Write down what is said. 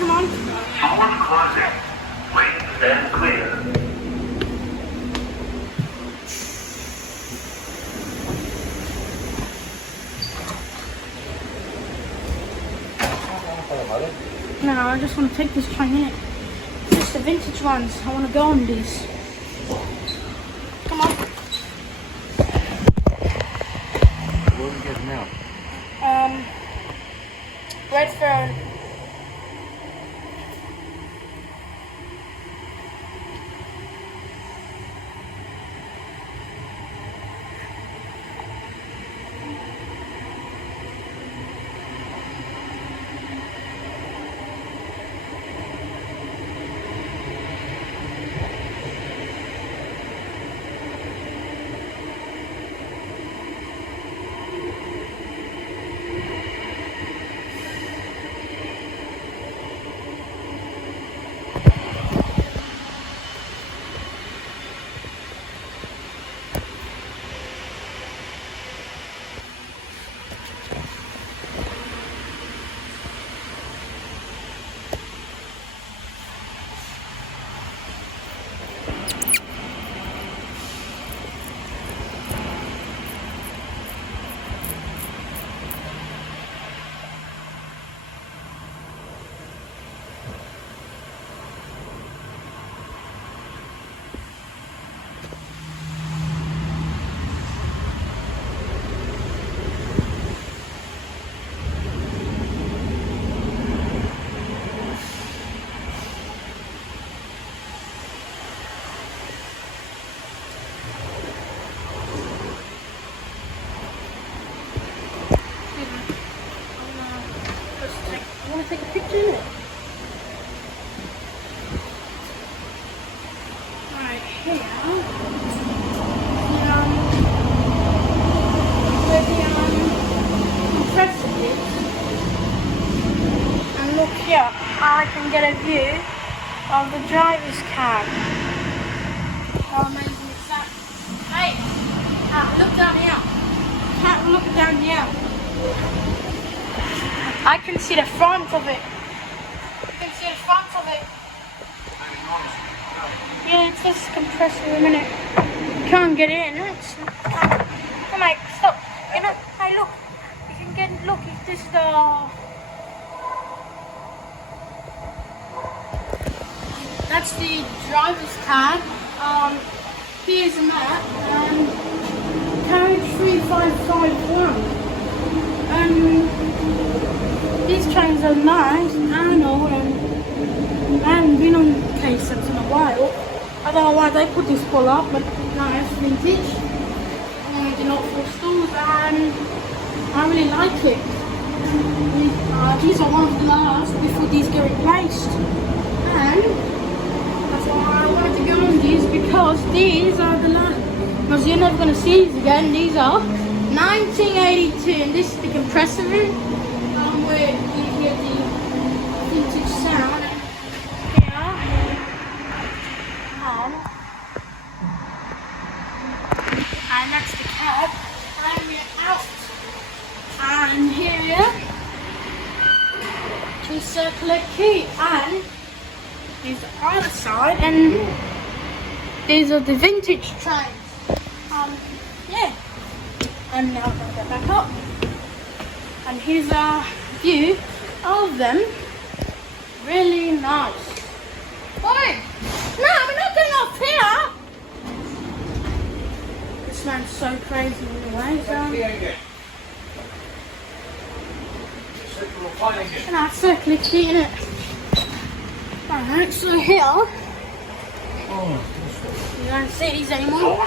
Come on. Doors closing. Please stand clear. No, I just want to take this train in it. Just the vintage ones. I want to go on these. Come on. Where are we getting now? Redfern. I want to take a picture of it. Right here. Where the compressor is. And look here, I can get a view of the driver's cab. How amazing is that? Hey, look down here. Cat, look down here. I can see the front of it. I can see the front of it. Yeah, it's just compressor in a minute. Can't get in. Come on, stop. You know, hey, look. You can get. Look, if this is the. That's the driver's cab. Here's a map. Carriage 3551. These trains are nice and old, and I haven't been on K-Subs in a while. I don't know why they put this pull up, but no, it's vintage. They're not full stools, and I really like it. These are one of the last before these get replaced. And that's why I wanted to go on these, because these are the last. Because you're never going to see these again. These are 1982, and this is the compressor room. Where you hear the vintage sound, and here, and that's the cab, and we're out, and here, to circular key, and here's the other side, and these are the vintage trains, yeah, and now I'm going to go back up. And here's a view of them. Really nice. Oi! No, we're not going up here! This man's so crazy anyway, so... And I circle it in it. Alright, so here... You don't see these anymore.